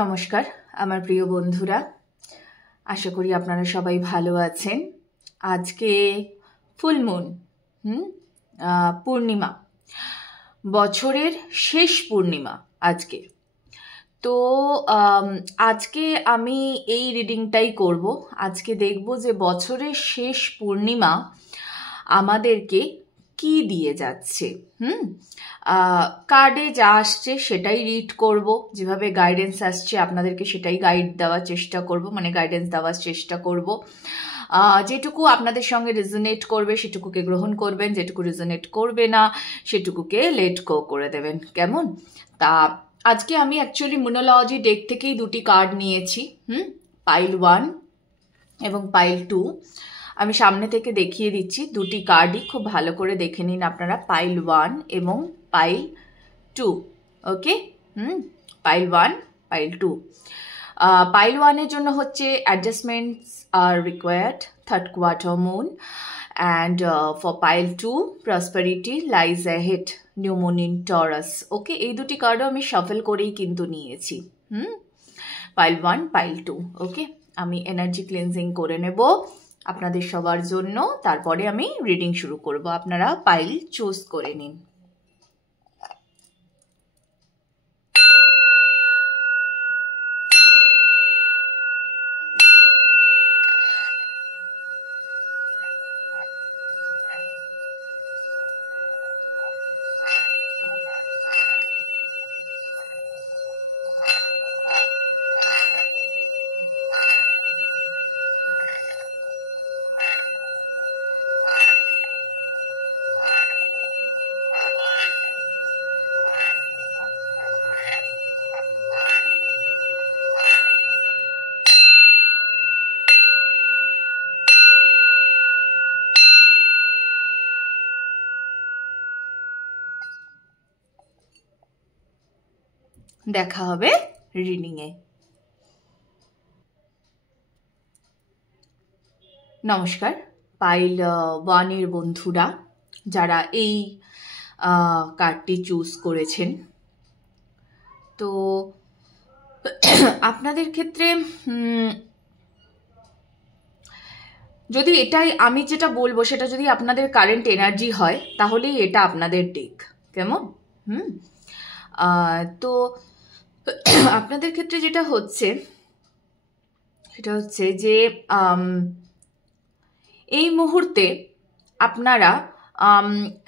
নমস্কার আমার প্রিয় বন্ধুরা, আশা করি আপনারা সবাই ভালো আছেন। আজকে ফুল মুন, পূর্ণিমা, বছরের শেষ পূর্ণিমা আজকে। তো আজকে আমি এই রিডিংটাই করব। আজকে দেখব যে বছরের শেষ পূর্ণিমা আমাদেরকে কি দিয়ে যাচ্ছে। কার্ডে যা আসছে সেটাই রিড করব, যেভাবে গাইডেন্স আসছে আপনাদেরকে সেটাই গাইডেন্স দেওয়ার চেষ্টা করব। যেটুকু আপনাদের সঙ্গে রেজোনেট করবে সেটুকুকে গ্রহণ করবেন, যেটুকু রেজোনেট করবে না সেটুকুকে লেট গো করে দেবেন, কেমন? তা আজকে আমি অ্যাকচুয়ালি মুনোলজি ডেক থেকেই দুটি কার্ড নিয়েছি, পাইল 1 এবং পাইল 2। আমি সামনে থেকে দেখিয়ে দিচ্ছি, দুটি কার্ডই খুব ভালো করে দেখে নিন আপনারা, পাইল 1 এবং pile 2। Okay, pile 1, pile 2। Pile 1-এর জন্য হচ্ছে adjustments are required, third quarter moon. And for pile 2, prosperity lies ahead, new moon in Taurus. Okay, এই দুটি কার্ডও আমি শাফল করেই কিন্তু নিয়েছি। Pile 1, pile 2। ওকে, আমি এনার্জি ক্লিনজিং করে নেব আপনাদের সবার জন্য, তারপরে আমি রিডিং শুরু করব। আপনারা পাইল চুজ করে নিন। দেখা হবে রিডিংয়ে। নমস্কার পাইল 1-এর বন্ধুরা, যারা এই কার্ডটি চুজ করেছেন। তো আপনাদের ক্ষেত্রে যদি এটাই আমি যেটা বলবো সেটা যদি আপনাদের কারেন্ট এনার্জি হয়, তাহলেই এটা আপনাদের ডেক, কেমন? তো আপনাদের ক্ষেত্রে যেটা হচ্ছে সেটা হচ্ছে যে এই মুহূর্তে আপনারা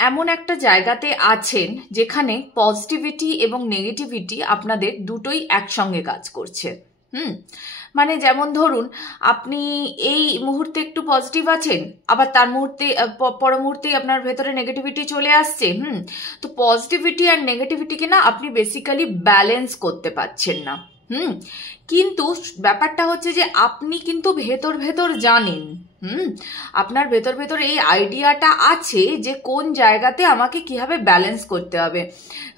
এমন একটা জায়গাতে আছেন যেখানে পজিটিভিটি এবং নেগেটিভিটি আপনাদের দুটোই একসঙ্গে কাজ করছে। মানে যেমন ধরুন, আপনি এই মুহূর্তে একটু পজিটিভ আছেন, আবার তার পর মুহূর্তেই আপনার ভেতরে নেগেটিভিটি চলে আসছে। তো পজিটিভিটি আর নেগেটিভিটিকে না আপনি বেসিক্যালি ব্যালেন্স করতে পারছেন না। কিন্তু ব্যাপারটা হচ্ছে যে আপনি কিন্তু ভেতর জানেন, আপনার ভেতর এই আইডিয়াটা আছে যে কোন জায়গাতে আমাকে কিভাবে ব্যালেন্স করতে হবে।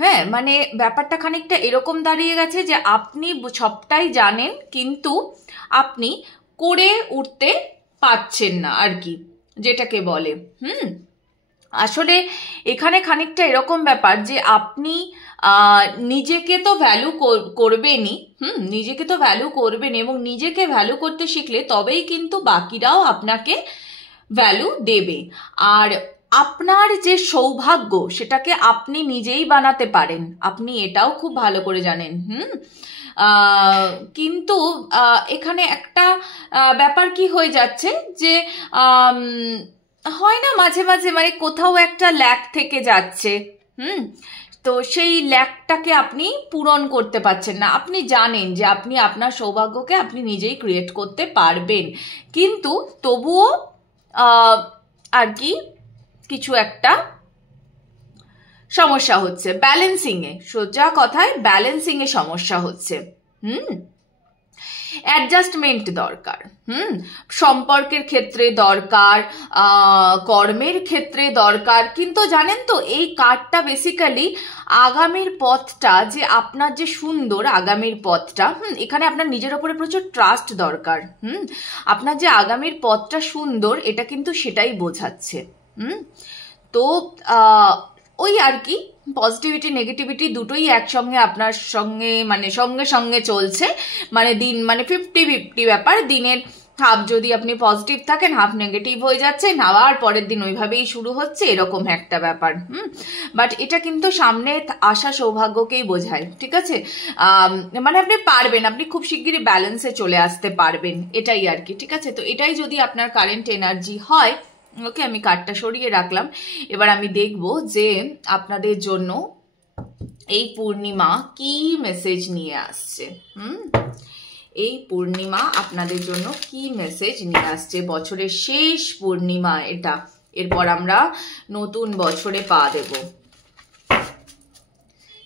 হ্যাঁ, মানে ব্যাপারটা খানিকটা এরকম দাঁড়িয়ে গেছে যে আপনি সবটাই জানেন, কিন্তু আপনি করে উঠতে পারছেন না আর কি, যেটাকে বলে। আসলে এখানে খানিকটা এরকম ব্যাপার যে আপনি নিজেকে তো ভ্যালু করবেনই, নিজেকে তো ভ্যালু করবেন, এবং নিজেকে ভ্যালু করতে শিখলে তবেই কিন্তু বাকিরাও আপনাকে ভ্যালু দেবে। আর আপনার যে সৌভাগ্য সেটাকে আপনি নিজেই বানাতে পারেন, আপনি এটাও খুব ভালো করে জানেন। কিন্তু এখানে একটা ব্যাপার কি হয়ে যাচ্ছে যে হয় না মাঝে মাঝে, মানে কোথাও একটা ল্যাক থেকে যাচ্ছে, তো সেই ল্যাকটাকে আপনি পূরণ করতে পারছেন না। আপনি জানেন যে আপনি আপনার সৌভাগ্যকে আপনি নিজেই ক্রিয়েট করতে পারবেন, কিন্তু তবুও আর কি কিছু একটা সমস্যা হচ্ছে ব্যালেন্সিংয়ে, সোজা কথায় ব্যালেন্সিংয়ে সমস্যা হচ্ছে। অ্যাডজাস্টমেন্ট দরকার, সম্পর্কের ক্ষেত্রে দরকার, কর্মের ক্ষেত্রে দরকার। কিন্তু জানেন তো, এই কার্ডটা বেসিক্যালি আগামীর পথটা যে আপনার যে সুন্দর আগামীর পথটা, এখানে আপনার নিজের ওপরে প্রচুর ট্রাস্ট দরকার। আপনার যে আগামীর পথটা সুন্দর, এটা কিন্তু সেটাই বোঝাচ্ছে। তো ওই আর কি, পজিটিভিটি নেগেটিভিটি দুটোই একসঙ্গে আপনার সঙ্গে মানে সঙ্গে সঙ্গে চলছে, মানে দিন মানে 50-50 ব্যাপার। দিনের হাফ যদি আপনি পজিটিভ থাকেন, হাফ নেগেটিভ হয়ে যাচ্ছেন, আবার পরের দিন ওইভাবেই শুরু হচ্ছে, এরকম একটা ব্যাপার। বাট এটা কিন্তু সামনে আসা সৌভাগ্যকেই বোঝায়, ঠিক আছে? মানে আপনি পারবেন, আপনি খুব শিগগিরই ব্যালেন্সে চলে আসতে পারবেন, এটাই আর কি, ঠিক আছে? তো এটাই যদি আপনার কারেন্ট এনার্জি হয়। ওকে, আমি কার্ডটা সরিয়ে রাখলাম। এবার আমি দেখব যে আপনাদের জন্য এই পূর্ণিমা কি মেসেজ নিয়ে আসছে। এই পূর্ণিমা আপনাদের জন্য কি মেসেজ নিয়ে আসছে? বছরের শেষ পূর্ণিমা এটা, এরপর আমরা নতুন বছরে পা দেব।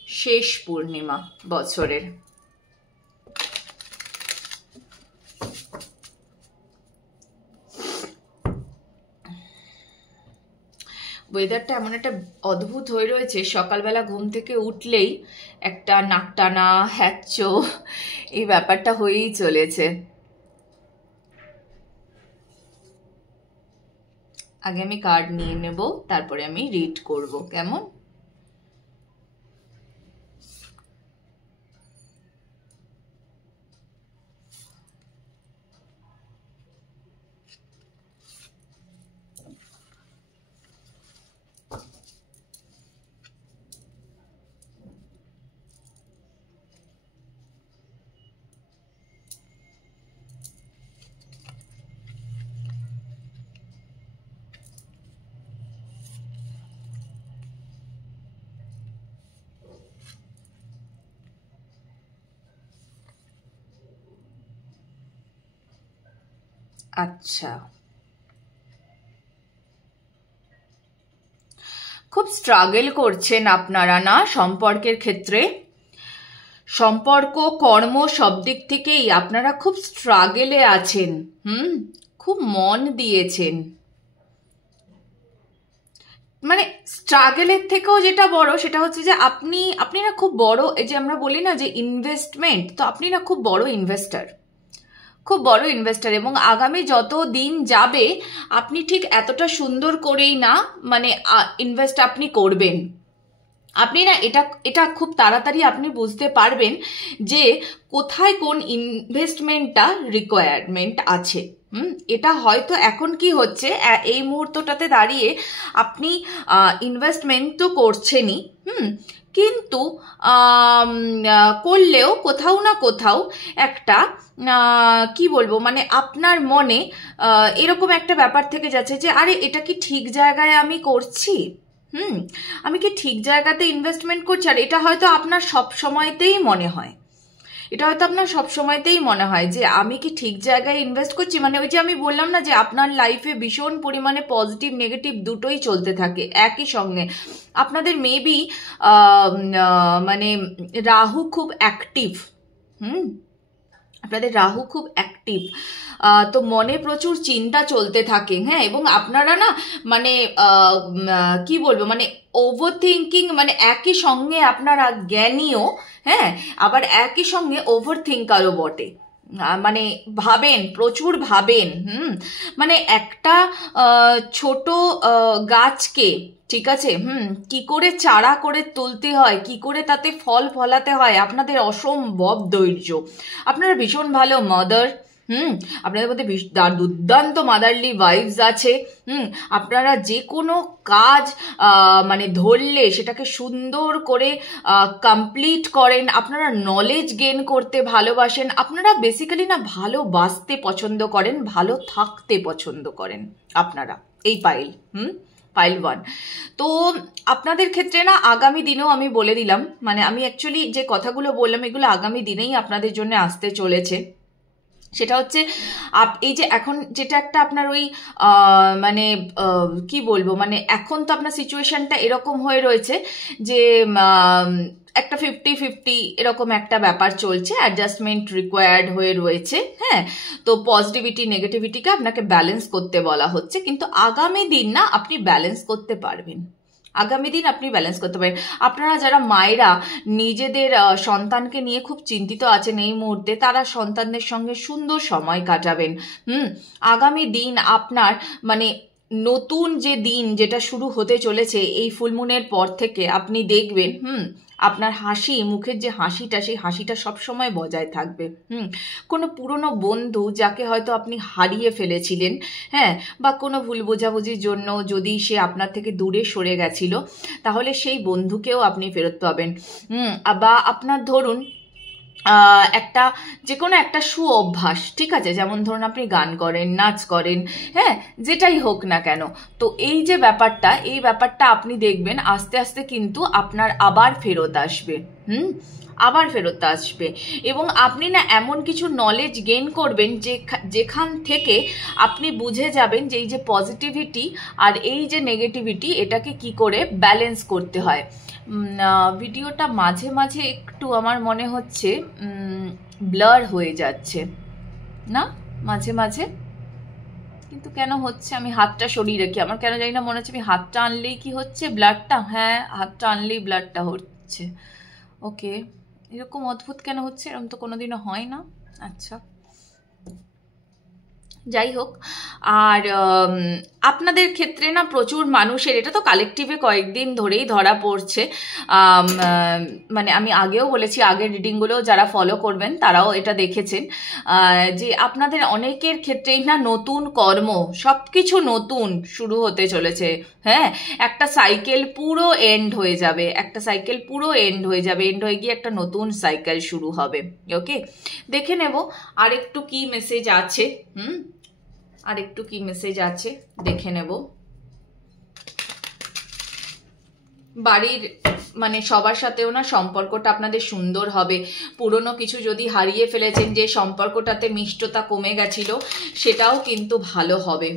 শেষ পূর্ণিমা বছরের। ওয়েদারটা এমন একটা অদ্ভুত হয়ে রয়েছে, সকালবেলা ঘুম থেকে উঠলেই একটা নাকটানা হ্যাচ্চো এই ব্যাপারটা হয়েই চলেছে। আগে আমি কার্ড নিয়ে নেব, তারপরে আমি রিড করব, কেমন? আচ্ছা, খুব স্ট্রাগল করছেন আপনারা না সম্পর্কের ক্ষেত্রে? সম্পর্ক, কর্ম সব দিক থেকেই আপনারা খুব স্ট্রাগলে আছেন। খুব মন দিয়েছেন। মানে স্ট্রাগলের থেকেও যেটা বড় সেটা হচ্ছে যে আপনি না খুব বড়, এই যে আমরা বলি না যে ইনভেস্টমেন্ট, তো আপনি না খুব বড় ইনভেস্টার, খুব বড় ইনভেস্টার। এবং আগামী যত দিন যাবে আপনি ঠিক এতটা সুন্দর করেই না মানে ইনভেস্ট আপনি করবেন। আপনি না এটা খুব তাড়াতাড়ি আপনি বুঝতে পারবেন যে কোথায় কোন ইনভেস্টমেন্টটা রিকোয়ারমেন্ট আছে। এটা হয়তো এখন কি হচ্ছে, এই মুহূর্তটাতে দাঁড়িয়ে আপনি ইনভেস্টমেন্ট তো করছেনই, কিন্তু করলেও কোথাও না কোথাও একটা কি বলবো, মানে আপনার মনে এরকম একটা ব্যাপার থেকে যাচ্ছে যে আরে এটা কি ঠিক জায়গায় আমি করছি, আমি কি ঠিক জায়গাতে ইনভেস্টমেন্ট করছি? আর এটা হয়তো আপনার সব সময়তেই মনে হয়, এটা হয়তো আপনার সব সময়তেই মনে হয় যে আমি কি ঠিক জায়গায় ইনভেস্ট করছি। মানে ওই যে আমি বললাম না যে আপনার লাইফে ভীষণ পরিমাণে পজিটিভ নেগেটিভ দুটোই চলতে থাকে একই সঙ্গে। আপনাদের মেবি মানে রাহু খুব অ্যাক্টিভ, আপনাদের রাহু খুব অ্যাক্টিভ, তো মনে প্রচুর চিন্তা চলতে থাকে। হ্যাঁ, এবং আপনারা না মানে কি বলবো, মানে ওভার থিঙ্কিং, মানে একই সঙ্গে আপনারা জ্ঞানীও, হ্যাঁ, আবার একই সঙ্গে ওভার থিঙ্কারও বটে। মানে ভাবেন, প্রচুর ভাবেন। মানে একটা ছোট গাছকে, ঠিক আছে, কি করে চারা করে তুলতে হয়, কি করে তাতে ফল ফলাতে হয়, আপনাদের অসম্ভব ধৈর্য। আপনারা ভীষণ ভালো মাদার, আপনাদের মধ্যে দুর্দান্ত মাদারলি ভাইবস আছে। আপনারা যে কোনো কাজ মানে ধরলে সেটাকে সুন্দর করে কমপ্লিট করেন। আপনারা নলেজ গেইন করতে ভালোবাসেন। আপনারা বেসিক্যালি না ভালোবাসতে পছন্দ করেন, ভালো থাকতে পছন্দ করেন আপনারা, এই পাইল 1। তো আপনাদের ক্ষেত্রে না আগামী দিনেও আমি বলে দিলাম, মানে আমি অ্যাকচুয়ালি যে কথাগুলো বললাম এগুলো আগামী দিনেই আপনাদের জন্য আসতে চলেছে। সেটা হচ্ছে এই যে এখন যেটা একটা আপনার ওই মানে কি বলবো, মানে এখন তো আপনার সিচুয়েশনটা এরকম হয়ে রয়েছে যে একটা 50-50 এরকম একটা ব্যাপার চলছে, অ্যাডজাস্টমেন্ট রিকোয়ার্ড হয়ে রয়েছে। হ্যাঁ, তো পজিটিভিটি নেগেটিভিটিকে আপনাকে ব্যালেন্স করতে বলা হচ্ছে, কিন্তু আগামী দিন না আপনি ব্যালেন্স করতে পারবেন, আগামী দিন আপনি ব্যালেন্স করতে পারেন। আপনারা যারা মায়েরা নিজেদের সন্তানকে নিয়ে খুব চিন্তিত আছেন এই মুহূর্তে, তারা সন্তানদের সঙ্গে সুন্দর সময় কাটাবেন। আগামী দিন আপনার মানে নতুন যে দিন যেটা শুরু হতে চলেছে এই ফুলমুনের পর থেকে, আপনি দেখবেন আপনার হাসি, মুখের যে হাসিটা, সেই হাসিটা সবসময় বজায় থাকবে। কোনো পুরনো বন্ধু যাকে হয়তো আপনি হারিয়ে ফেলেছিলেন, হ্যাঁ, বা কোনো ভুল বোঝাবুঝির জন্য যদি সে আপনার থেকে দূরে সরে গেছিল, তাহলে সেই বন্ধুকেও আপনি ফেরত পাবেন। বা আপনার ধরুন একটা যে কোনো একটা সু অভ্যাস, ঠিক আছে, যেমন ধরুন আপনি গান করেন, নাচ করেন, হ্যাঁ, যেটাই হোক না কেন, তো এই যে ব্যাপারটা, এই ব্যাপারটা আপনি দেখবেন আস্তে আস্তে কিন্তু আপনার আবার ফেরত আসবে। আবার ফেরত আসবে, এবং আপনি না এমন কিছু নলেজ গেইন করবেন যেখান থেকে আপনি বুঝে যাবেন যে এই যে পজিটিভিটি আর এই যে নেগেটিভিটি, এটাকে কি করে ব্যালেন্স করতে হয়। ভিডিওটা মাঝে মাঝে একটু আমার মনে হচ্ছে ব্লার হয়ে যাচ্ছে না, মাঝে মাঝে, কিন্তু কেন হচ্ছে, আমি হাতটা সরিয়ে রাখি, আমার কেন জানি না মনে হচ্ছে আমি হাতটা আনলেই কি হচ্ছে, ব্লাডটা, হ্যাঁ হাতটা আনলেই ব্লাডটা হচ্ছে। ওকে, এরকম অদ্ভুত কেন হচ্ছে, এরকম তো কোনোদিনও হয় না। আচ্ছা, যাই হোক। আর আপনাদের ক্ষেত্রে না প্রচুর মানুষের, এটা তো কালেকটিভে কয়েকদিন ধরেই ধরা পড়ছে, মানে আমি আগেও বলেছি, আগের রিডিংগুলোও যারা ফলো করবেন তারাও এটা দেখেছেন, যে আপনাদের অনেকের ক্ষেত্রেই না নতুন কর্ম, সব কিছু নতুন শুরু হতে চলেছে। হ্যাঁ, একটা সাইকেল পুরো এন্ড হয়ে যাবে, একটা সাইকেল পুরো এন্ড হয়ে যাবে, এন্ড হয়ে গিয়ে একটা নতুন সাইকেল শুরু হবে। ওকে, দেখে নেব আর একটু কি মেসেজ আছে। আর একটু কি মেসেজ আছে দেখে নেব। বাড়ির মানে সবার সাথেও না সম্পর্কটা আপনাদের সুন্দর হবে। পুরনো কিছু যদি হারিয়ে ফেলেছেন, যে সম্পর্কটাতে মিষ্টতা কমে গেছিল, সেটাও কিন্তু ভালো হবে।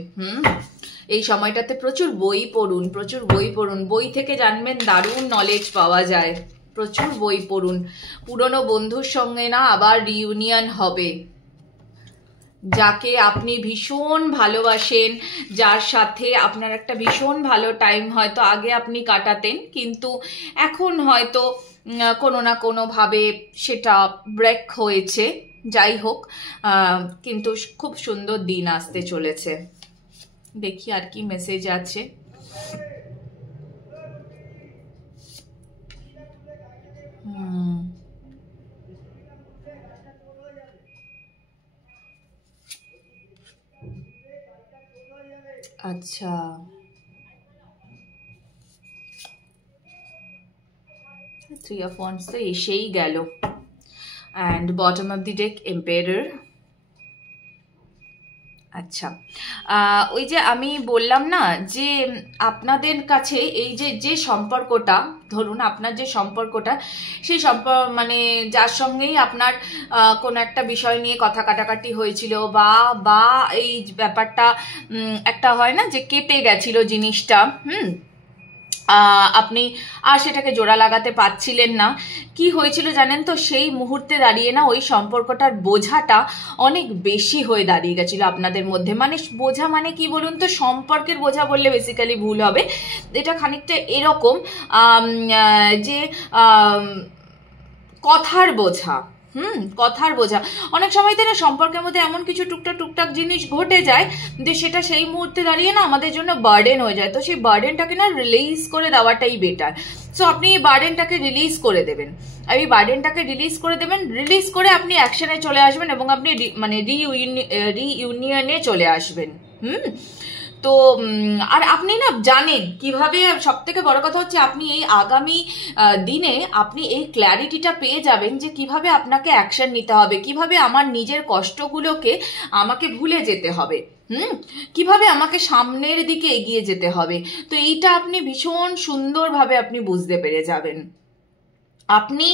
এই সময়টাতে প্রচুর বই পড়ুন, প্রচুর বই পড়ুন, বই থেকে জানবেন দারুণ নলেজ পাওয়া যায়। প্রচুর বই পড়ুন। পুরনো বন্ধুর সঙ্গে না আবার রিউনিয়ন হবে, যাকে আপনি ভীষণ ভালোবাসেন, যার সাথে আপনার একটা ভীষণ ভালো টাইম হয়তো আগে আপনি কাটাতেন, কিন্তু এখন হয়তো কোনো না কোনোভাবে সেটা ব্রেক হয়েছে। যাই হোক, কিন্তু খুব সুন্দর দিন আসতে চলেছে। দেখি আর কি মেসেজ আছে। আচ্ছা, থ্রি অফ ওয়ান্ডস তো এসেই গেল, and bottom of the day empire. আচ্ছা, ওই যে আমি বললাম না যে আপনাদের কাছে এই যে যে সম্পর্কটা, ধরুন আপনার যে সম্পর্কটা, সেই মানে যার সঙ্গেই আপনার কোনো একটা বিষয় নিয়ে কথা কাটাকাটি হয়েছিল, বা এই ব্যাপারটা একটা হয় না যে কেটে গেছিল জিনিসটা, আপনি আর সেটাকে জোড়া লাগাতে পারছিলেন না, কি হয়েছিল জানেন তো, সেই মুহূর্তে দাঁড়িয়ে না ওই সম্পর্কটার বোঝাটা অনেক বেশি হয়ে দাঁড়িয়ে গেছিল আপনাদের মধ্যে। মানে বোঝা মানে কি বলুন তো, সম্পর্কের বোঝা বললে বেসিক্যালি ভুল হবে, এটা খানিকটা এরকম যে কথার বোঝা, কথার বোঝা। অনেক সময় তো না সম্পর্কের মধ্যে এমন কিছু টুকটাক জিনিস ঘটে যায় যে সেটা সেই মুহূর্তে দাঁড়িয়ে না আমাদের জন্য বার্ডেন হয়ে যায়, তো সেই বার্ডেনটাকে না রিলিজ করে দেওয়াটাই বেটার। সো আপনি এই বার্ডেনটাকে রিলিজ করে দেবেন, আর এই বার্ডেনটাকে রিলিজ করে দেবেন, রিলিজ করে আপনি অ্যাকশনে চলে আসবেন, এবং আপনি মানে রিইউনিয়নে চলে আসবেন। তো আর আপনি না জানেন কিভাবে, সব থেকে বড় কথা হচ্ছে আপনি এই আগামী দিনে আপনি এই ক্ল্যারিটিটা পেয়ে যাবেন যে কিভাবে আপনাকে অ্যাকশন নিতে হবে, কিভাবে আমার নিজের কষ্টগুলোকে আমাকে ভুলে যেতে হবে, কিভাবে আমাকে সামনের দিকে এগিয়ে যেতে হবে। তো এইটা আপনি ভীষণ সুন্দরভাবে আপনি বুঝতে পেরে যাবেন। আপনি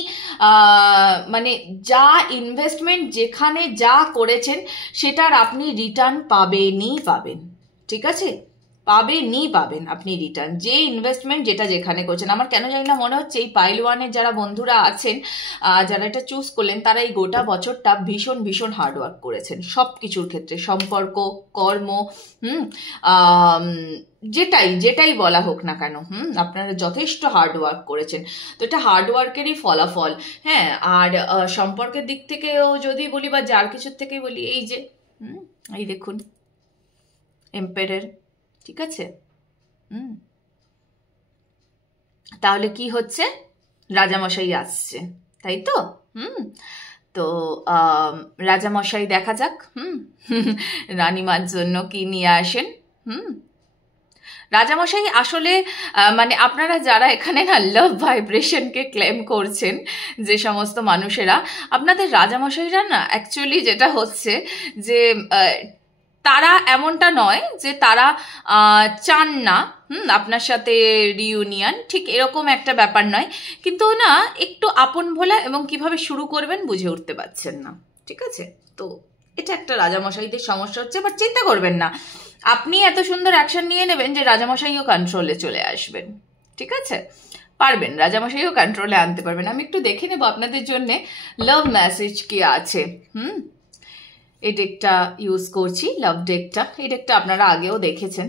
মানে যা ইনভেস্টমেন্ট যেখানে যা করেছেন সেটার আপনি রিটার্ন পাবেনই পাবেন, ঠিক আছে, পাবেন আপনি রিটার্ন, যে ইনভেস্টমেন্ট যেটা যেখানে করছেন। আমার কেন জানি না মনে হচ্ছে এই পাইল ওয়ানের যারা বন্ধুরা আছেন, যারা এটা চুজ করলেন, তারা এই গোটা বছরটা ভীষণ হার্ডওয়ার্ক করেছেন সব কিছুর ক্ষেত্রে, সম্পর্ক, কর্ম, যেটাই বলা হোক না কেন, আপনারা যথেষ্ট হার্ডওয়ার্ক করেছেন। তো এটা হার্ডওয়ার্কেরই ফলাফল। হ্যাঁ, আর সম্পর্কের দিক থেকেও যদি বলি, বা যার কিছুর থেকে বলি, এই যে এই দেখুন এম্পায়ার, ঠিক আছে? তাহলে কি হচ্ছে, রাজামশাই আসছে, তাই তো? তো রাজামশাই দেখা যাক রানীমার জন্য কি নিয়ে আসেন। রাজামশাই আসলে মানে আপনারা যারা এখানে না লাভ ভাইব্রেশনকে ক্লেম করছেন, যে সমস্ত মানুষেরা, আপনাদের রাজামশাইরা না অ্যাকচুয়ালি যেটা হচ্ছে যে তারা এমনটা নয় যে তারা চান না আপনার সাথে রিউনিয়ন, ঠিক এরকম একটা ব্যাপার নয়, কিন্তু না একটু আপন ভোলা এবং কিভাবে শুরু করবেন বুঝে উঠতে পারছেন না, ঠিক আছে? তো এটা একটা রাজামশাইদের সমস্যা হচ্ছে, বাট চিন্তা করবেন না, আপনি এত সুন্দর অ্যাকশন নিয়ে নেবেন যে রাজামশাইও কন্ট্রোলে চলে আসবেন, ঠিক আছে? পারবেন, রাজামশাইও কন্ট্রোলে আনতে পারবেন। আমি একটু দেখে নেব আপনাদের জন্য লাভ মেসেজ কি আছে। এই ডেকটা ইউজ করছি, লাভ ডেকটা। এই ডেকটা আপনারা আগেও দেখেছেন,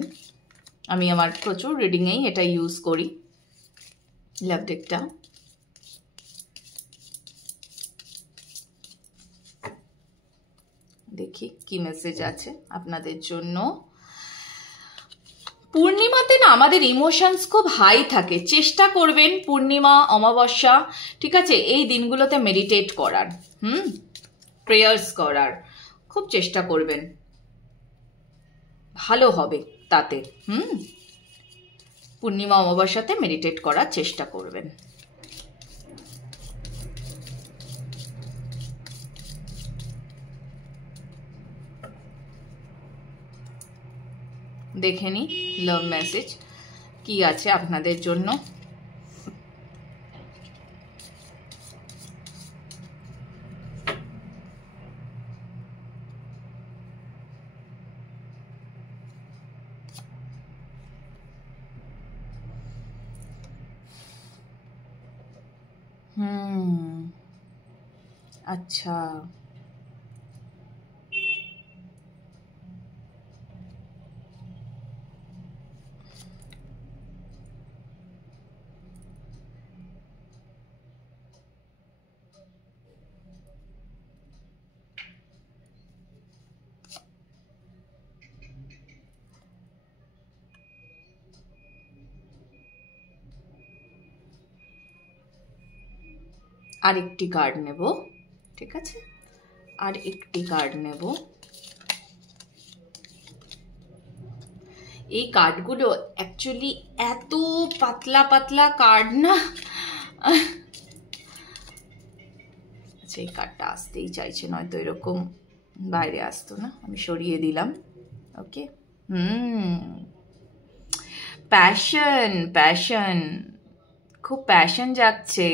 আমি আমার প্রচুর রিডিংয়েই এটা ইউজ করি, লাভ ডেকটা। দেখি কি মেসেজ আছে আপনাদের জন্য। পূর্ণিমাতে না আমাদের ইমোশনস খুব হাই থাকে, চেষ্টা করবেন পূর্ণিমা, অমাবস্যা, ঠিক আছে, এই দিনগুলোতে মেডিটেট করার, প্রেয়ার্স করার খুব চেষ্টা করবেন, ভালো হবে তাতে। পূর্ণিমা অমাবস্যাতে মেডিটেট করার চেষ্টা করবেন। দেখে নি লাভ মেসেজ কি আছে আপনাদের জন্য। আচ্ছা, আরেকটি কার্ড নেব, ঠিক আছে, আর একটি কার্ড নেব। এই কার্ডগুলো অ্যাকচুয়ালি এত পাতলা পাতলা কার্ড না, আচ্ছা এই কার্ডটা আসতেই চাইছে, নয়তো এরকম বাইরে আসতো না, আমি সরিয়ে দিলাম। ওকে, প্যাশন, প্যাশন, খুব প্যাশন যাচ্ছে।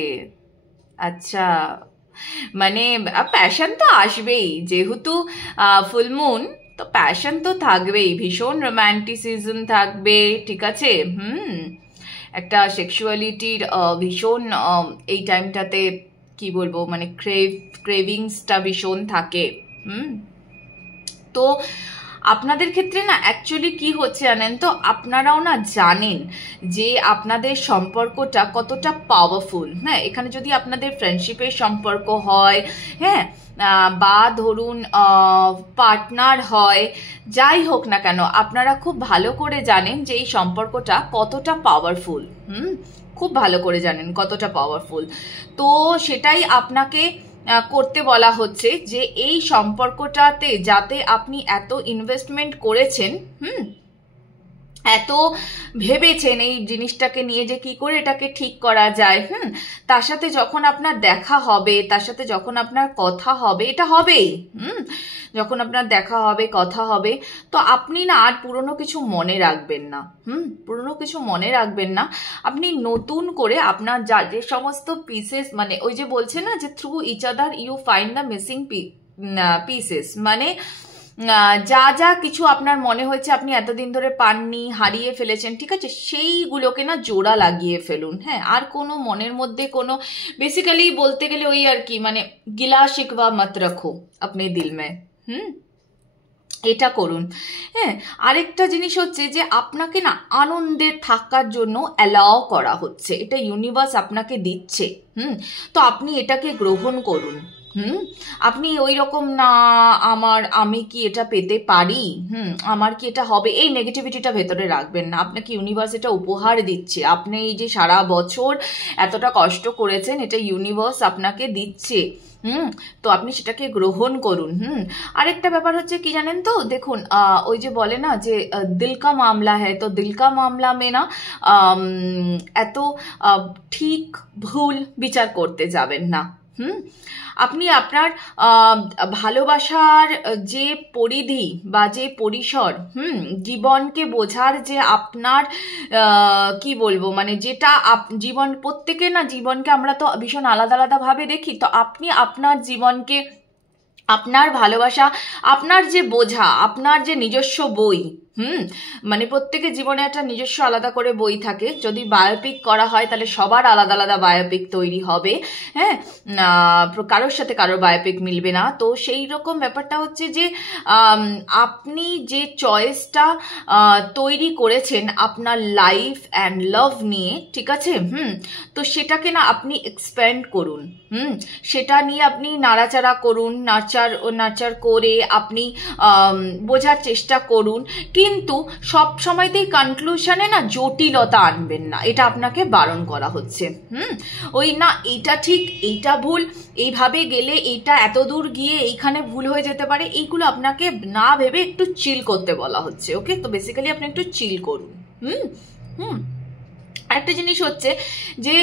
আচ্ছা, মানে প্যাশন তো আসবেই, যেহেতু ফুলমুন, তো প্যাশন তো থাকবেই, ভীষণ রোম্যান্টিসিজম থাকবে, ঠিক আছে? একটা সেক্সুয়ালিটির ভীষণ এই টাইমটাতে কি বলবো, মানে ক্রেভিংসটা ভীষণ থাকে। তো আপনাদের ক্ষেত্রে না অ্যাকচুয়ালি কি হচ্ছে জানেন তো, আপনারাও না জানেন যে আপনাদের সম্পর্কটা কতটা পাওয়ারফুল। হ্যাঁ, এখানে যদি আপনাদের ফ্রেন্ডশিপের সম্পর্ক হয়, হ্যাঁ, বা ধরুন পার্টনার হয়, যাই হোক না কেন, আপনারা খুব ভালো করে জানেন যে এই সম্পর্কটা কতটা পাওয়ারফুল। খুব ভালো করে জানেন কতটা পাওয়ারফুল। তো সেটাই আপনাকে করতে বলা হচ্ছে, যে এই সম্পর্কটাতে যাতে আপনি এত ইনভেস্টমেন্ট করেছেন, এত ভেবেছেন এই জিনিসটাকে নিয়ে যে কি করে এটাকে ঠিক করা যায়, তার সাথে যখন আপনার দেখা হবে, তার সাথে যখন আপনার কথা হবে, এটা হবেই, যখন আপনার দেখা হবে, কথা হবে, তো আপনি না আর পুরনো কিছু মনে রাখবেন না, পুরনো কিছু মনে রাখবেন না, আপনি নতুন করে আপনার যে সমস্ত পিসেস, মানে ওই যে বলছে না যে through each other you find the missing pieces, মানে যা যা কিছু আপনার মনে হয়েছে আপনি এতদিন ধরে পাননি, হারিয়ে ফেলেছেন, ঠিক আছে, সেইগুলোকে না জোড়া লাগিয়ে ফেলুন। হ্যাঁ, আর কোনো মনের মধ্যে কোনো, বেসিক্যালি বলতে গেলে ওই আর কি, মানে গিলা শিকওয়া মত রাখো আপনি দিল মে, এটা করুন। হ্যাঁ, আরেকটা জিনিস হচ্ছে যে আপনাকে না আনন্দে থাকার জন্য অ্যালাও করা হচ্ছে, এটা ইউনিভার্স আপনাকে দিচ্ছে, তো আপনি এটাকে গ্রহণ করুন। আপনি ওই রকম না, আমি কি এটা পেতে পারি, আমার কি এটা হবে, এই নেগেটিভিটিটা ভেতরে রাখবেন না। আপনাকে ইউনিভার্স এটা উপহার দিচ্ছে। আপনি এই যে সারা বছর এতটা কষ্ট করেছেন, এটা ইউনিভার্স আপনাকে দিচ্ছে। তো আপনি সেটাকে গ্রহণ করুন। আরেকটা ব্যাপার হচ্ছে কি জানেন তো, দেখুন ওই যে বলে না যে দিল কা মামলা হ্যায়, তো দিল কা মামলা মে না এত ঠিক ভুল বিচার করতে যাবেন না। আপনি আপনার ভালোবাসার যে পরিধি বা যে পরিসর, জীবনকে বোঝার যে আপনার কি বলবো, মানে যেটা জীবন, প্রত্যেকে না জীবনকে আমরা তো ভীষণ আলাদা আলাদা ভাবে দেখি। তো আপনি আপনার জীবনকে, আপনার ভালোবাসা, আপনার যে বোঝা, আপনার যে নিজস্ব বই, মানে প্রত্যেকের জীবনে একটা নিজস্ব আলাদা করে বই থাকে। যদি বায়োপিক করা হয় তাহলে সবার আলাদা আলাদা বায়োপিক তৈরি হবে, হ্যাঁ, কারোর সাথে কারোর বায়োপিক মিলবে না। তো সেই রকম ব্যাপারটা হচ্ছে যে আপনি যে চয়েসটা তৈরি করেছেন আপনার লাইফ অ্যান্ড লাভ নিয়ে, ঠিক আছে, তো সেটাকে না আপনি এক্সপ্যান্ড করুন, সেটা নিয়ে আপনি নাড়াচাড়া করুন, নার্চার করে আপনি বোঝার চেষ্টা করুন। কিন্তু সব সময়তেই কনক্লুশনে না জটিলতা আনবেন না, এটা আপনাকে বারণ করা হচ্ছে। ওই না এইটা ঠিক এইটা ভুল, এইভাবে গেলে এইটা এত দূর গিয়ে এইখানে ভুল হয়ে যেতে পারে, এইগুলো আপনাকে না ভেবে একটু চিল করতে বলা হচ্ছে। ওকে, তো বেসিক্যালি আপনি একটু চিল করুন। আরেকটা জিনিস হচ্ছে যে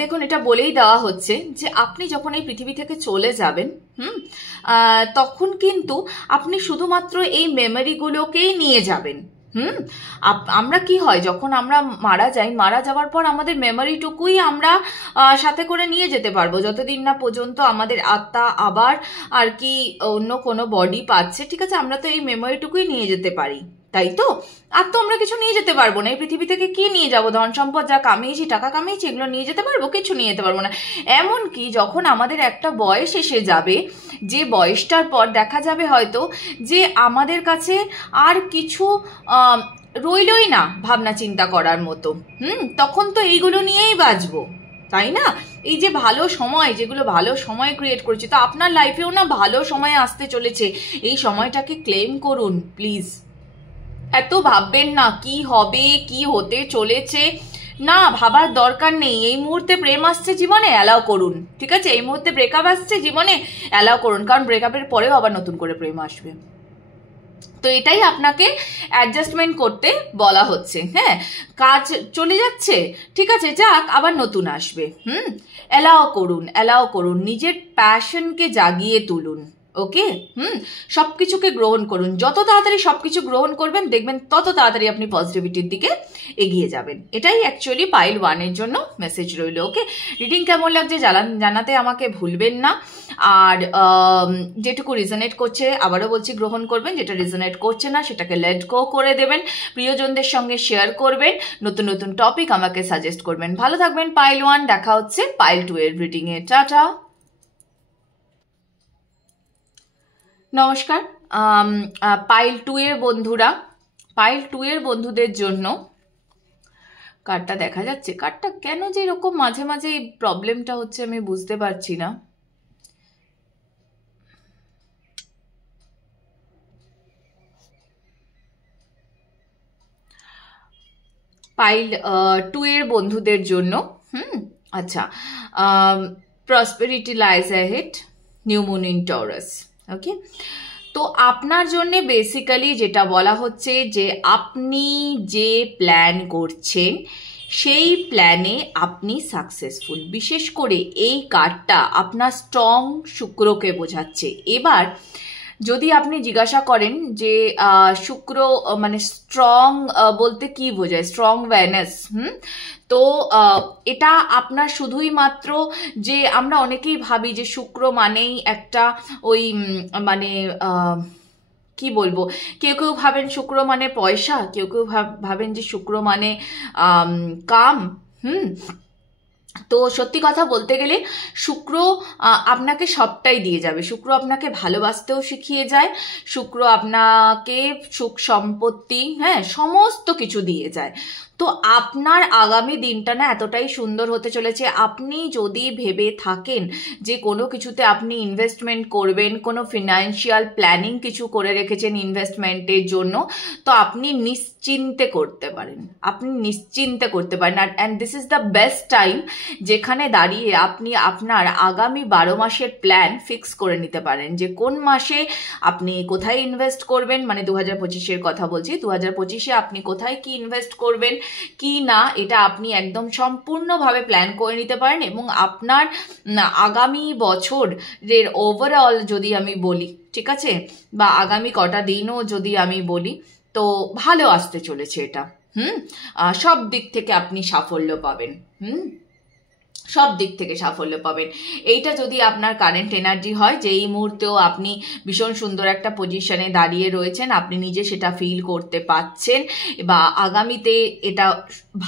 দেখুন, এটা বলেই দেওয়া হচ্ছে যে আপনি যখন এই পৃথিবী থেকে চলে যাবেন, তখন কিন্তু আপনি শুধুমাত্র এই মেমোরিগুলোকেই নিয়ে যাবেন। আমরা কি হয়, যখন আমরা মারা যাই, মারা যাওয়ার পর আমাদের মেমোরিটুকুই আমরা সাথে করে নিয়ে যেতে পারবো, যতদিন না পর্যন্ত আমাদের আত্মা আবার আর কি অন্য কোনো বডি পাচ্ছে, ঠিক আছে। আমরা তো এই মেমোরিটুকুই নিয়ে যেতে পারি, তাই তো। আর তো আমরা কিছু নিয়ে যেতে পারবো না। এই পৃথিবী থেকে কি নিয়ে যাবো? ধন সম্পদ যা কামিয়েছি, টাকা কামিয়েছি, এগুলো নিয়ে যেতে পারবো? কিছু নিয়ে যেতে পারবো না। এমনকি যখন আমাদের একটা বয়স এসে যাবে, যে বয়সটার পর দেখা যাবে হয়তো যে আমাদের কাছে আর কিছু রইলই না ভাবনা চিন্তা করার মতো, তখন তো এইগুলো নিয়েই বাঁচবো, তাই না? এই যে ভালো সময়, যেগুলো ভালো সময় ক্রিয়েট করেছে, তো আপনার লাইফেও না ভালো সময় আসতে চলেছে। এই সময়টাকে ক্লেম করুন প্লিজ। এত ভাববেন না কি হবে, কি হতে চলেছে, না ভাবার দরকার নেই। এই মুহূর্তে প্রেম আসছে জীবনে, অ্যালাউ করুন, ঠিক আছে। এই মুহূর্তে ব্রেকআপ আসছে জীবনে, অ্যালাউ করুন, কারণ ব্রেকআপের পরেও আবার নতুন করে প্রেম আসবে। তো এটাই আপনাকে অ্যাডজাস্টমেন্ট করতে বলা হচ্ছে। হ্যাঁ, কাজ চলে যাচ্ছে, ঠিক আছে, যাক, আবার নতুন আসবে। অ্যালাউ করুন, নিজের প্যাশনকে জাগিয়ে তুলুন। ওকে, সবকিছুকে গ্রহণ করুন। যত তাড়াতাড়ি সবকিছু গ্রহণ করবেন, দেখবেন তত তাড়াতাড়ি আপনি পজিটিভিটির দিকে এগিয়ে যাবেন। এটাই অ্যাকচুয়ালি পাইল 1-এর জন্য মেসেজ রইল। ওকে, রিডিং কেমন লাগছে জানাতে আমাকে ভুলবেন না। আর যেটুকু রিজনেট করছে, আবারও বলছি, গ্রহণ করবেন। যেটা রিজনেট করছে না সেটাকে লেট গো করে দেবেন, প্রিয়জনদের সঙ্গে শেয়ার করবেন, নতুন নতুন টপিক আমাকে সাজেস্ট করবেন। ভালো থাকবেন পাইল 1, দেখা হচ্ছে পাইল 2 এর রিডিংয়ে। টাটা। নমস্কার পাইল 2 এর বন্ধুরা, পাইল 2 এর বন্ধুদের জন্য কার্ডটা দেখা যাচ্ছে। কার্ডটা কেন যে এরকম মাঝে মাঝে এই প্রবলেমটা হচ্ছে আমি বুঝতে পারছি না। পাইল 2 এর বন্ধুদের জন্য আচ্ছা, prosperity lies ahead, new moon in Taurus. Okay, তো আপনার জন্য বেসিক্যালি যেটা বলা হচ্ছে যে আপনি যে প্ল্যান করছেন সেই প্ল্যানে আপনি সাকসেসফুল। বিশেষ করে এই কার্ডটা আপনার স্ট্রং শুক্রকে বোঝাচ্ছে। এবার যদি আপনি জিজ্ঞাসা করেন যে শুক্র মানে স্ট্রং বলতে কি বোঝায়, স্ট্রং ভ্যানেস, তো এটা আপনার শুধুই মাত্র যে আমরা অনেকেই ভাবি যে শুক্র মানেই একটা ওই মানে কি বলবো, কেউ কেউ ভাবেন শুক্র মানে পয়সা, কেউ কেউ ভাবেন যে শুক্র মানে কাম। তো সত্যি কথা বলতে গেলে শুক্র আপনাকে সবটাই দিয়ে যাবে। শুক্র আপনাকে ভালোবাসতেও শিখিয়ে যায়, শুক্র আপনাকে সুখ সম্পত্তি, হ্যাঁ, সমস্ত কিছু দিয়ে যায়। তো আপনার আগামী দিনটা না এতটাই সুন্দর হতে চলেছে। আপনি যদি ভেবে থাকেন যে কোনো কিছুতে আপনি ইনভেস্টমেন্ট করবেন, কোনো ফিনান্সিয়াল প্ল্যানিং কিছু করে রেখেছেন ইনভেস্টমেন্টের জন্য, তো আপনি নিশ্চিন্তে করতে পারেন, আপনি নিশ্চিন্তে করতে পারেন। And this is the best time যেখানে দাঁড়িয়ে আপনি আপনার আগামী 12 মাসের প্ল্যান ফিক্স করে নিতে পারেন যে কোন মাসে আপনি কোথায় ইনভেস্ট করবেন, মানে 2025-এর কথা বলছি, 2025-এ আপনি কোথায় কি ইনভেস্ট করবেন কি না, এটা আপনি একদম সম্পূর্ণভাবে প্ল্যান করে নিতে পারেন। এবং আপনার আগামী বছরের ওভারঅল যদি আমি বলি, ঠিক আছে, বা আগামী কটা দিনও যদি আমি বলি, তো ভালো আসতে চলেছে এটা। সব দিক থেকে আপনি সাফল্য পাবেন। সব দিক থেকে সাফল্য পাবেন। এইটা যদি আপনার কারেন্ট এনার্জি হয় যে এই মুহূর্তেও আপনি ভীষণ সুন্দর একটা পজিশনে দাঁড়িয়ে রয়েছেন, আপনি নিজে সেটা ফিল করতে পাচ্ছেন, বা আগামীতে এটা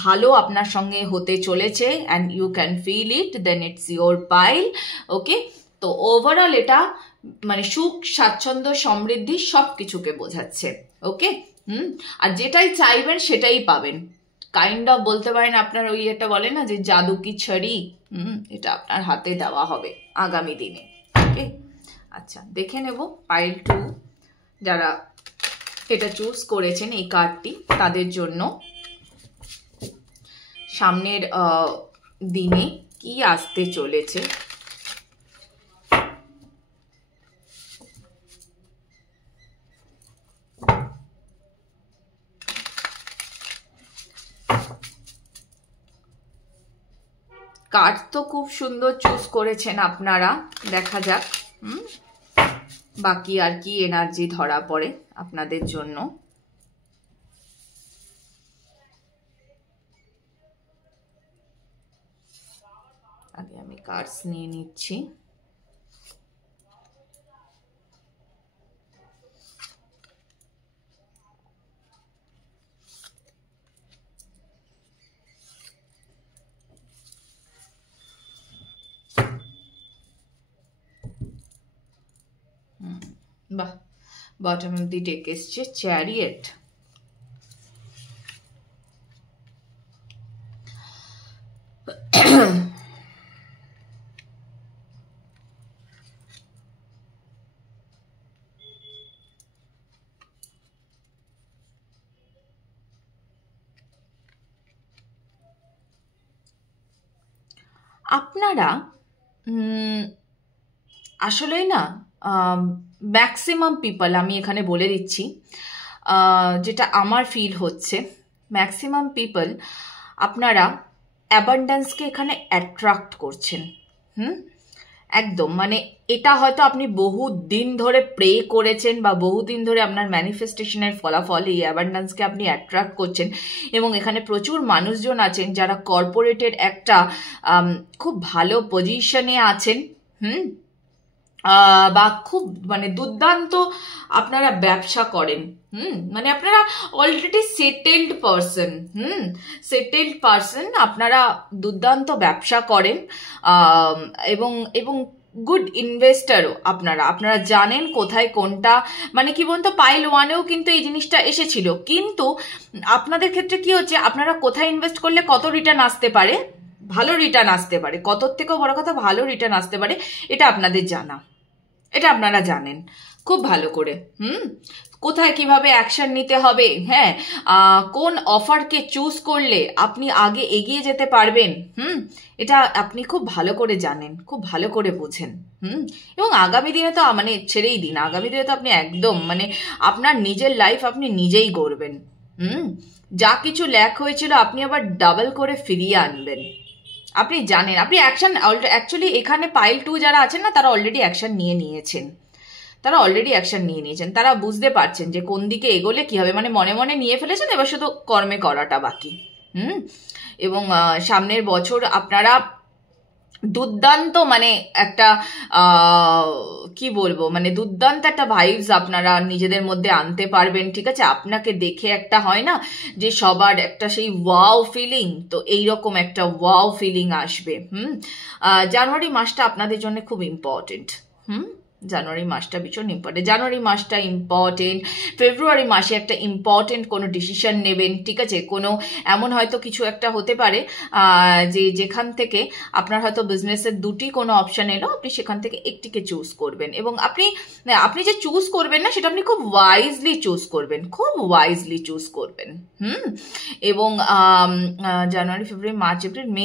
ভালো আপনার সঙ্গে হতে চলেছে and you can feel it, then it's your pile. Okay, তো ওভারঅল এটা মানে সুখ, স্বাচ্ছন্দ্য, সমৃদ্ধি সব কিছুকে বোঝাচ্ছে। ওকে, আর যেটাই চাইবেন সেটাই পাবেন। কাইন্ড অফ বলতে পারেন আপনার ওই একটা বলে না যে জাদু কি ছড়ি, এটা আপনার হাতে দেওয়া হবে আগামী দিনে। ওকে, আচ্ছা দেখে নেব পাইল 2 যারা এটা চুজ করেছেন এই কার্ডটি, তাদের জন্য সামনের দিনে কি আসতে চলেছে। কার্ড তো খুব সুন্দর চুজ করেছেন আপনারা, দেখা যাক বাকি আর কি এনার্জি ধরা পড়ে আপনাদের জন্য। আগে আমি কার্ডস নিয়ে নিচ্ছি। বাহ, বটম অফ দি ডেক এসছে চ্যারিয়েট। আপনারা আসলেই না ম্যাক্সিমাম পিপল, আমি এখানে বলে দিচ্ছি যেটা আমার ফিল হচ্ছে, ম্যাক্সিমাম পিপল আপনারা অ্যাবান্ডেন্সকে এখানে অ্যাট্রাক্ট করছেন। একদম, মানে এটা হয়তো আপনি বহু দিন ধরে প্রে করেছেন বা বহুদিন ধরে আপনার ম্যানিফেস্টেশনের ফলাফল এই অ্যাবান্ডেন্সকে আপনি অ্যাট্রাক্ট করছেন। এবং এখানে প্রচুর মানুষজন আছেন যারা কর্পোরেটের একটা খুব ভালো পজিশনে আছেন, বা খুব মানে দুর্দান্ত আপনারা ব্যবসা করেন, মানে আপনারা অলরেডি সেটেলড পার্সন, আপনারা দুর্দান্ত ব্যবসা করেন, এবং এবং গুড ইনভেস্টারও আপনারা জানেন কোথায় কোনটা, মানে কি বলতো পাইল 1-এও কিন্তু এই জিনিসটা এসেছিল, কিন্তু আপনাদের ক্ষেত্রে কি হচ্ছে, আপনারা কোথায় ইনভেস্ট করলে কত রিটার্ন আসতে পারে, ভালো রিটার্ন আসতে পারে, কত থেকেও বড় কথা ভালো রিটার্ন আসতে পারে, এটা আপনাদের জানা, এটা আপনারা জানেন খুব ভালো করে। কোথায় কিভাবে অ্যাকশন নিতে হবে, হ্যাঁ, কোন অফারকে চুজ করলে আপনি আগে এগিয়ে যেতে পারবেন, এটা আপনি খুব ভালো করে জানেন, খুব ভালো করে বোঝেন। এবং আগামী দিনে তো মানে ছেড়েই দিন, আগামী দিনে তো আপনি একদম মানে আপনার নিজের লাইফ আপনি নিজেই গড়বেন। যা কিছু ল্যাক হয়েছিল আপনি আবার ডাবল করে ফিরিয়ে আনবেন। আপনি জানেন, আপনি অ্যাকশন অ্যাকচুয়ালি এখানে পাইল 2 যারা আছেন না, তারা অলরেডি অ্যাকশন নিয়ে নিয়েছেন, তারা বুঝতে পারছেন যে কোন দিকে এগোলে কি হবে, মানে মনে মনে নিয়ে ফেলেছেন, এবার শুধু কর্মে করাটা বাকি। এবং সামনের বছর আপনারা দুর্দান্ত মানে একটা কি বলবো, মানে দুর্দান্ত একটা ভাইবস আপনারা নিজেদের মধ্যে আনতে পারবেন। ঠিক আছে, আপনাকে দেখে একটা হয় না যে সবার একটা সেই ওয়াও ফিলিং, তো এইরকম একটা ওয়াও ফিলিং আসবে। জানুয়ারি মাসটা আপনাদের জন্য খুব ইম্পর্টেন্ট। জানুয়ারি মাসটা ভীষণ ইম্পর্টেন্ট। জানুয়ারি মাসটা ইম্পর্টেন্ট। ফেব্রুয়ারি মাসে একটা ইম্পর্টেন্ট কোনো ডিসিশন নেবেন, ঠিক আছে? কোনো এমন হয়তো কিছু একটা হতে পারে যে যেখান থেকে আপনার হয়তো বিজনেসের দুটি কোনো অপশন এলো, আপনি সেখান থেকে একটিকে চুজ করবেন, এবং আপনি যে চুজ করবেন না, সেটা আপনি খুব ওয়াইজলি চুজ করবেন, খুব ওয়াইজলি চুজ করবেন। এবং জানুয়ারি, ফেব্রুয়ারি, মার্চ, এপ্রিল, মে,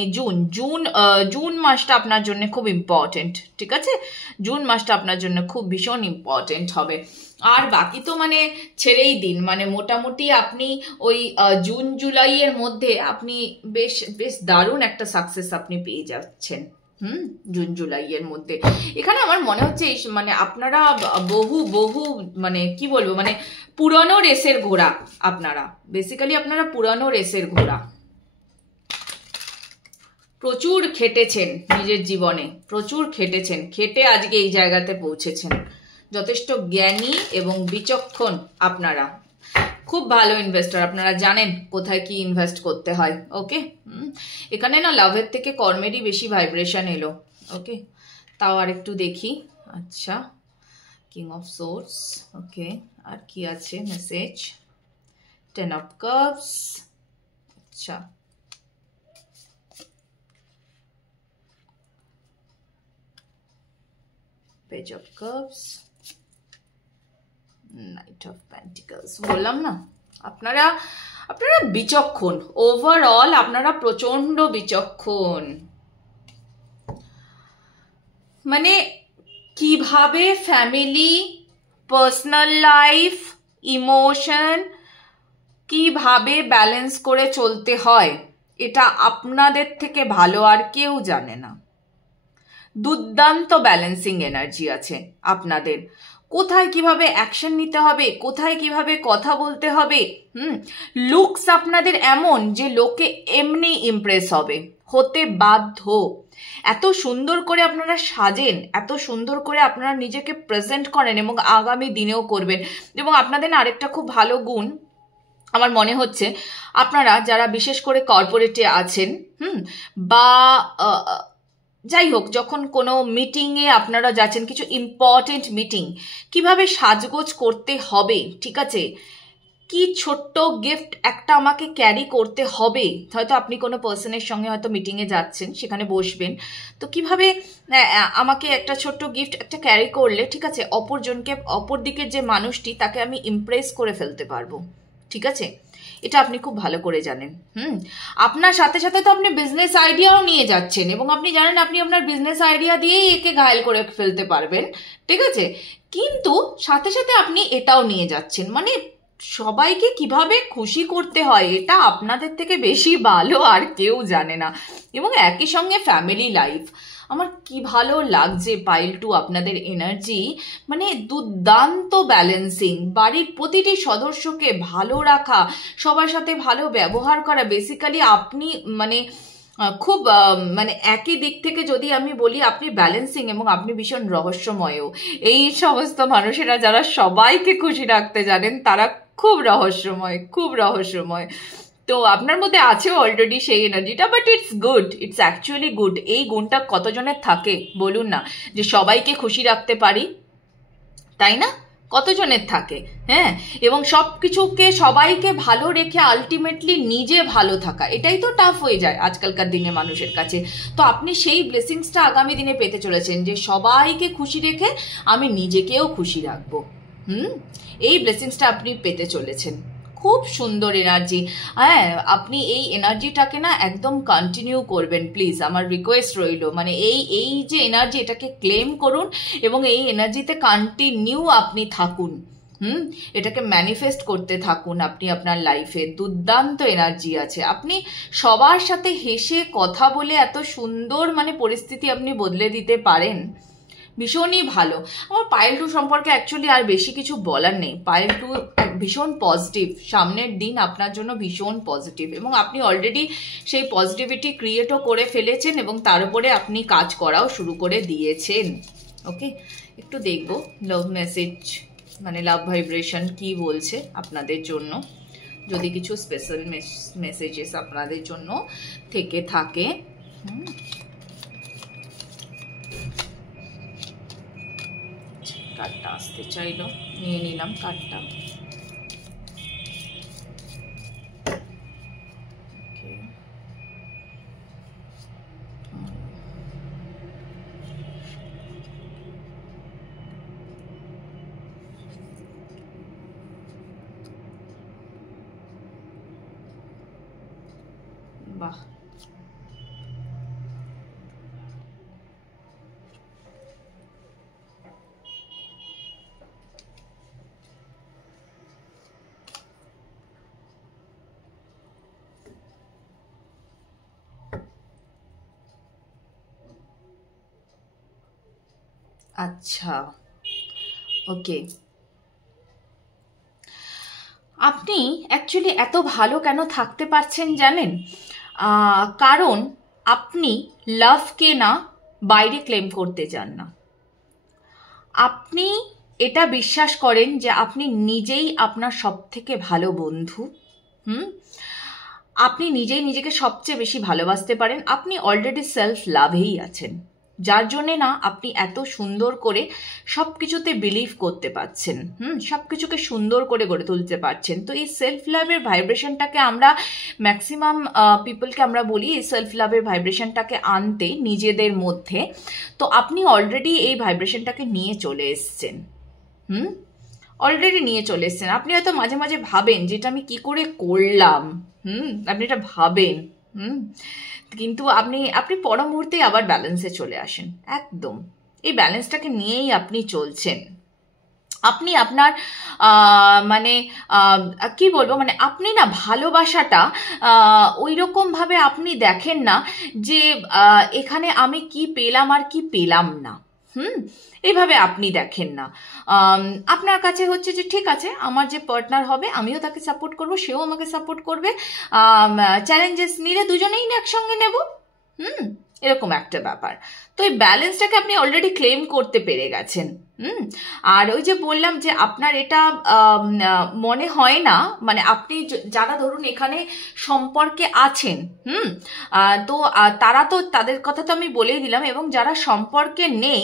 জুন মাসটা আপনার জন্য খুব ইম্পর্টেন্ট, ঠিক আছে? জুন মাসটা আপনার জন্য খুব ভীষণ ইম্পর্টেন্ট হবে। আর বাকি তো মানে ছেড়েই দিন, মানে মোটামুটি আপনি ওই জুন জুলাইয়ের মধ্যে আপনি বেশ বেশ দারুণ একটা সাকসেস আপনি পেয়ে যাচ্ছেন। জুন জুলাইয়ের মধ্যে এখানে আমার মনে হচ্ছে মানে আপনারা বহু মানে কি বলবো, মানে পুরনো রেসের ঘোড়া আপনারা, বেসিক্যালি আপনারা পুরনো রেসের ঘোড়া। প্রচুর খেটেছেন নিজের জীবনে, প্রচুর খেটেছেন, খেটে আজকে এই জায়গাতে পৌঁছেছেন। যথেষ্ট জ্ঞানী এবং বিচক্ষণ আপনারা, খুব ভালো ইনভেস্টর, আপনারা জানেন কোথায় কি ইনভেস্ট করতে হয়। ওকে, এখানে না লাভের থেকে কর্মেরই বেশি ভাইব্রেশন এলো। ওকে, তাও আর একটু দেখি। আচ্ছা, কিং অফ সোর্স, ওকে, আর কি আছে মেসেজ? 10 অফ কাপস, আচ্ছা, page of cups, night of pentacles. বললাম না আপনারা বিচক্ষণ, ওভারঅল আপনারা প্রচন্ড বিচক্ষণ। মানে কিভাবে ফ্যামিলি, পার্সোনাল লাইফ, ইমোশন কিভাবে ব্যালেন্স করে চলতে হয়, এটা আপনাদের থেকে ভালো আর কেউ জানে না। দুর্দান্ত ব্যালেন্সিং এনার্জি আছে আপনাদের। কোথায় কিভাবে অ্যাকশন নিতে হবে, কোথায় কিভাবে কথা বলতে হবে। লুকস আপনাদের এমন যে লোকে এমনি ইমপ্রেস হতে বাধ্য। এত সুন্দর করে আপনারা সাজেন, এত সুন্দর করে আপনারা নিজেকে প্রেজেন্ট করেন, এবং আগামী দিনেও করবেন। এবং আপনাদের আরেকটা খুব ভালো গুণ আমার মনে হচ্ছে, আপনারা যারা বিশেষ করে কর্পোরেটে আছেন, বা যাই হোক, যখন কোনো মিটিংয়ে আপনারা যাচ্ছেন, কিছু ইম্পর্টেন্ট মিটিং, কিভাবে সাজগোজ করতে হবে, ঠিক আছে? কি ছোট্ট গিফট একটা আমাকে ক্যারি করতে হবে। হয়তো আপনি কোনো পার্সনের সঙ্গে হয়তো মিটিংয়ে যাচ্ছেন, সেখানে বসবেন, তো কিভাবে আমাকে একটা ছোট্ট গিফট একটা ক্যারি করলে, ঠিক আছে, অপর দিকের যে মানুষটি, তাকে আমি ইমপ্রেস করে ফেলতে পারবো, ঠিক আছে? এটা আপনি খুব ভালো করে জানেন। আপনার সাথে সাথে তো আপনি বিজনেস আইডিয়াও নিয়ে যাচ্ছেন, এবং আপনি জানেন আপনি আপনার বিজনেস আইডিয়া দিয়েই একে ঘায়েল করে ফেলতে পারবেন, ঠিক আছে? কিন্তু সাথে সাথে আপনি এটাও নিয়ে যাচ্ছেন, মানে সবাইকে কিভাবে খুশি করতে হয়, এটা আপনাদের থেকে বেশি ভালো আর কেউ জানে না। এবং একই সঙ্গে ফ্যামিলি লাইফ, আমার কি ভালো লাগছে পাইল টু আপনাদের এনার্জি, মানে দুর্দান্ত ব্যালেন্সিং, বাড়ির প্রতিটি সদস্যকে ভালো রাখা, সবার সাথে ভালো ব্যবহার করা। বেসিক্যালি আপনি মানে খুব মানে একই দিক থেকে যদি আমি বলি, আপনি ব্যালেন্সিং এবং আপনি ভীষণ রহস্যময়ও। এই সমস্ত মানুষেরা যারা সবাইকে খুশি রাখতে জানেন, তারা খুব রহস্যময়, খুব রহস্যময়। তো আপনার মধ্যে আছে অলরেডি সেই এনার্জিটা, but it's good, it's actually good. এই গুণটা কতজনের থাকে বলুন না, যে সবাইকে খুশি রাখতে পারি, তাই না? কতজনের থাকে? হ্যাঁ, এবং সব কিছুকে সবাইকে ভালো রেখে আলটিমেটলি নিজে ভালো থাকা, এটাই তো টাফ হয়ে যায় আজকালকার দিনে মানুষের কাছে। তো আপনি সেই ব্লেসিংসটা আগামী দিনে পেতে চলেছেন, যে সবাইকে খুশি রেখে আমি নিজেকেও খুশি রাখবো। এই ব্লেসিংসটা আপনি পেতে চলেছেন। খুব সুন্দর এনার্জি। হ্যাঁ, আপনি এই এনার্জিটাকে না একদম কন্টিনিউ করবেন প্লিজ, আমার রিকোয়েস্ট রইল। মানে এই যে এনার্জি, এটাকে ক্লেম করুন এবং এই এনার্জিতে কন্টিনিউ আপনি থাকুন। এটাকে ম্যানিফেস্ট করতে থাকুন আপনি আপনার লাইফে। দুর্দান্ত এনার্জি আছে। আপনি সবার সাথে হেসে কথা বলে এত সুন্দর মানে পরিস্থিতি আপনি বদলে দিতে পারেন, ভীষণই ভালো। আমার পাইল টু সম্পর্কে অ্যাকচুয়ালি আর বেশি কিছু বলার নেই। পাইল টু ভীষণ পজিটিভ, সামনের দিন আপনার জন্য ভীষণ পজিটিভ, এবং আপনি অলরেডি সেই পজিটিভিটি ক্রিয়েটও করে ফেলেছেন, এবং তার উপরে আপনি কাজ করাও শুরু করে দিয়েছেন। ওকে, একটু দেখব লাভ মেসেজ, মানে লাভ ভাইব্রেশন কি বলছে আপনাদের জন্য, যদি কিছু স্পেশাল মেসেজেস আপনাদের জন্য থেকে থাকে। আচ্ছা, কার্ডটা আসতে চাইলো, নিয়ে নিলাম কার্ডটা। বাহ, আচ্ছা, ওকে। আপনি অ্যাকচুয়ালি এত ভালো কেন থাকতে পারছেন জানেন? কারণ আপনি লাভকে না বাইরে ক্লেম করতে চান না। আপনি এটা বিশ্বাস করেন যে আপনি নিজেই আপনার সবথেকে ভালো বন্ধু। আপনি নিজেই নিজেকে সবচেয়ে বেশি ভালোবাসতে পারেন। আপনি অলরেডি সেলফ লাভেই আছেন, যার জন্যে না আপনি এত সুন্দর করে সব কিছুতে বিলিভ করতে পারছেন, সব কিছুকে সুন্দর করে গড়ে তুলতে পারছেন। তো এই সেলফ লাভের ভাইব্রেশনটাকে আমরা ম্যাক্সিমাম পিপলকে আমরা বলি এই সেলফ লাভের ভাইব্রেশনটাকে আনতে নিজেদের মধ্যে। তো আপনি অলরেডি এই ভাইব্রেশনটাকে নিয়ে চলে এসছেন, অলরেডি নিয়ে চলে এসছেন। আপনি হয়তো মাঝে মাঝে ভাবেন যেটা আমি কি করে করলাম, আপনি এটা ভাবেন, কিন্তু আপনি পর মুহূর্তেই আবার ব্যালেন্সে চলে আসেন। একদম এই ব্যালেন্সটাকে নিয়েই আপনি চলছেন। আপনি আপনার মানে কি বলবো, মানে আপনি না ভালোবাসাটা ওই রকমভাবে আপনি দেখেন না যে এখানে আমি কি পেলাম আর কি পেলাম না, এইভাবে আপনি দেখেন না। আপনার কাছে হচ্ছে যে ঠিক আছে, আমার যে পার্টনার হবে আমিও তাকে সাপোর্ট করব, সেও আমাকে সাপোর্ট করবে, চ্যালেঞ্জেস নিলে দুজনেই একসঙ্গে নেব, এরকম একটা ব্যাপার। তো এই ব্যালেন্সটাকে আপনি অলরেডি ক্লেম করতে পেরে গেছেন। আর ওই যে বললাম যে আপনার এটা মনে হয় না, মানে আপনি যারা ধরুন এখানে সম্পর্কে আছেন, তো তারা তো তাদের কথা তো আমি বলেই দিলাম, এবং যারা সম্পর্কে নেই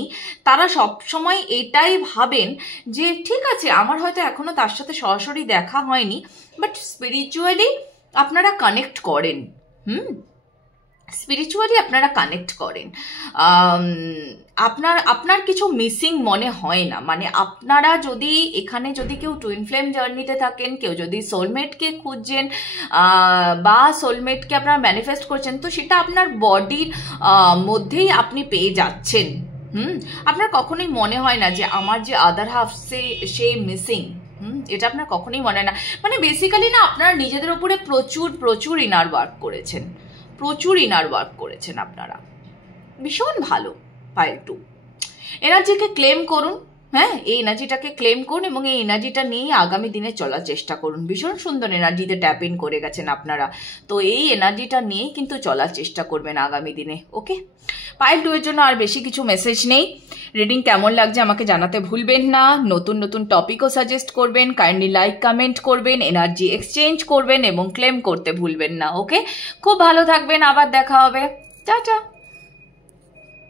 তারা সব সময় এটাই ভাবেন যে ঠিক আছে আমার হয়তো এখনো তার সাথে সরাসরি দেখা হয়নি, বাট স্পিরিচুয়ালি আপনারা কানেক্ট করেন, স্পিরিচুয়ালি আপনারা কানেক্ট করেন। আপনার কিছু মিসিং মনে হয় না। মানে আপনারা যদি এখানে যদি কেউ টুইন ফ্লেম জার্নিতে থাকেন, কেউ যদি সোলমেটকে খুঁজছেন বা সোলমেটকে আপনারা ম্যানিফেস্ট করছেন, তো সেটা আপনার বডির মধ্যেই আপনি পেয়ে যাচ্ছেন। আপনার কখনোই মনে হয় না যে আমার যে আদার হাফ সে মিসিং, এটা আপনার কখনোই মনে হয় না। মানে বেসিক্যালি না আপনারা নিজেদের উপরে প্রচুর ইনার ওয়ার্ক করেছেন, প্রচুর ইনার ওয়ার্ক করেছেন আপনারা। ভীষণ ভালো। পাইল 2 এনার্জিকে ক্লেম করুন, হ্যাঁ এই এনার্জিটাকে ক্লেম করুন এবং এই এনার্জিটা নিয়েই আগামী দিনে চলার চেষ্টা করুন। ভীষণ সুন্দর এনার্জিতে ট্যাপ ইন করে গেছেন আপনারা, তো এই এনার্জিটা নিয়েই কিন্তু চলার চেষ্টা করবেন আগামী দিনে। ওকে, পাইল 2 এর জন্য আর বেশি কিছু মেসেজ নেই। রিডিং কেমন লাগছে আমাকে জানাতে ভুলবেন না। নতুন নতুন টপিকও সাজেস্ট করবেন, কাইন্ডলি লাইক কমেন্ট করবেন, এনার্জি এক্সচেঞ্জ করবেন এবং ক্লেম করতে ভুলবেন না। ওকে, খুব ভালো থাকবেন, আবার দেখা হবে, টাটা।